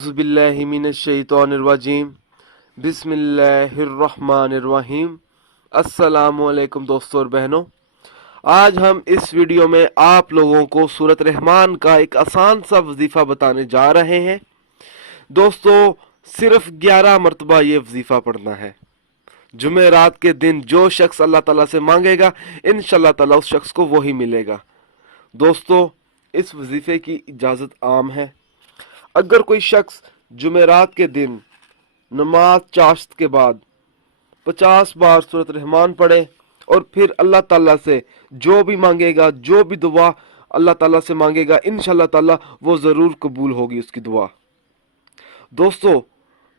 बिस्मिल्लाहिमिनश्शैतानिर्रजीम बिस्मिल्लाहिर्रहमानिर्रहीम। अस्सलामुअलैकुम दोस्तों और बहनों, आज हम इस वीडियो में आप लोगों को सूरत रहमान का एक आसान सा वजीफ़ा बताने जा रहे हैं। दोस्तों, सिर्फ 11 मरतबा ये वजीफ़ा पढ़ना है। जुमेरात के दिन जो शख्स अल्लाह ताला से मांगेगा, इंशाअल्लाह ताला उस शख्स को वही मिलेगा। दोस्तों, इस वजीफ़े की इजाज़त आम है। अगर कोई शख्स जुमेरात के दिन नमाज चाश्त के बाद 50 बार सूरत रहमान पढ़े और फिर अल्लाह ताला से जो भी मांगेगा, जो भी दुआ अल्लाह ताला से मांगेगा, इंशाअल्लाह ताला वो ज़रूर कबूल होगी उसकी दुआ। दोस्तों,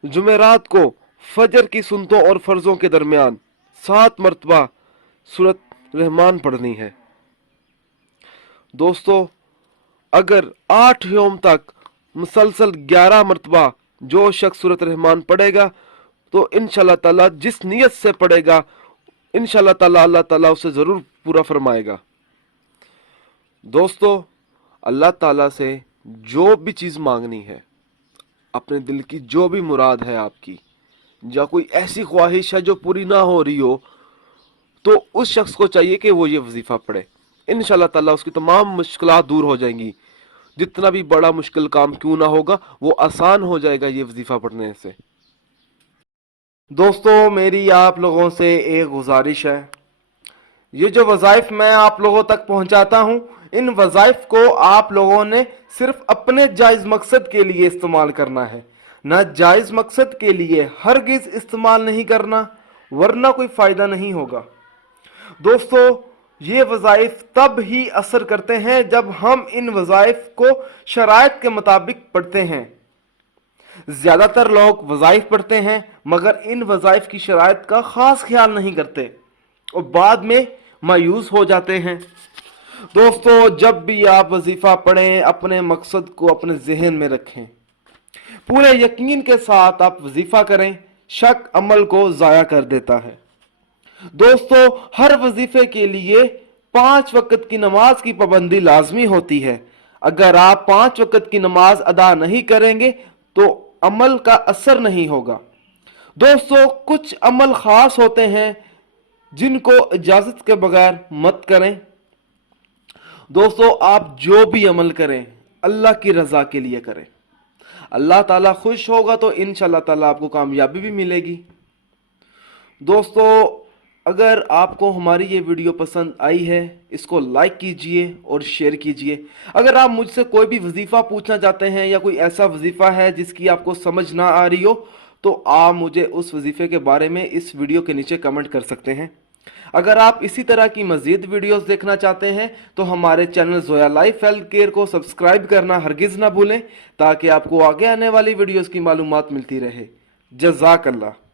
जुमेरात को फजर की सुन्नतों और फ़र्ज़ों के दरमियान 7 मरतबा सूरत रहमान पढ़नी है। दोस्तों, अगर 8 यौम तक मुसलसल 11 मरतबा जो शख्स सूरत रहमान पढ़ेगा तो इंशाअल्लाह ताला जिस नियत से पढ़ेगा, इंशाअल्लाह ताला अल्लाह ताला उसे ज़रूर पूरा फरमाएगा। दोस्तों, अल्लाह ताला से जो भी चीज़ मांगनी है, अपने दिल की जो भी मुराद है आपकी, या कोई ऐसी ख्वाहिश है जो पूरी ना हो रही हो, तो उस शख्स को चाहिए कि वो ये वजीफ़ा पढ़े। इंशाअल्लाह ताला उसकी तमाम मुश्किलात दूर हो जाएंगी। जितना भी बड़ा मुश्किल काम क्यों ना होगा, वो आसान हो जाएगा ये वजीफ़ा पढ़ने से। दोस्तों, मेरी आप लोगों से एक गुजारिश है, ये जो वज़ाइफ मैं आप लोगों तक पहुंचाता हूं, इन वज़ाइफ को आप लोगों ने सिर्फ अपने जायज़ मकसद के लिए इस्तेमाल करना है, ना जायज़ मकसद के लिए हरगिज़ इस्तेमाल नहीं करना, वरना कोई फ़ायदा नहीं होगा। दोस्तों, ये वज़ाइफ तब ही असर करते हैं जब हम इन वज़ाइफ को शराइत के मुताबिक पढ़ते हैं। ज़्यादातर लोग वज़ाइफ पढ़ते हैं मगर इन वज़ाइफ की शराइत का ख़ास ख्याल नहीं करते और बाद में मायूस हो जाते हैं। दोस्तों, जब भी आप वजीफ़ा पढ़ें, अपने मकसद को अपने जहन में रखें, पूरे यकीन के साथ आप वजीफ़ा करें। शक अमल को ज़ाया कर देता है। दोस्तों, हर वजीफे के लिए 5 वक्त की नमाज की पाबंदी लाजमी होती है। अगर आप 5 वक्त की नमाज अदा नहीं करेंगे तो अमल का असर नहीं होगा। दोस्तों, कुछ अमल खास होते हैं जिनको इजाजत के बगैर मत करें। दोस्तों, आप जो भी अमल करें अल्लाह की रजा के लिए करें। अल्लाह ताला खुश होगा तो इंशाअल्लाह ताला आपको कामयाबी भी मिलेगी। दोस्तों, अगर आपको हमारी ये वीडियो पसंद आई है, इसको लाइक कीजिए और शेयर कीजिए। अगर आप मुझसे कोई भी वजीफ़ा पूछना चाहते हैं या कोई ऐसा वजीफ़ा है जिसकी आपको समझ ना आ रही हो, तो आप मुझे उस वजीफ़े के बारे में इस वीडियो के नीचे कमेंट कर सकते हैं। अगर आप इसी तरह की मज़ीद वीडियोस देखना चाहते हैं तो हमारे channel Zoya life health care को सब्सक्राइब करना हरगिज़ ना भूलें, ताकि आपको आगे आने वाली वीडियोस की मालूमात मिलती रहे। जज़ाकल्लाह।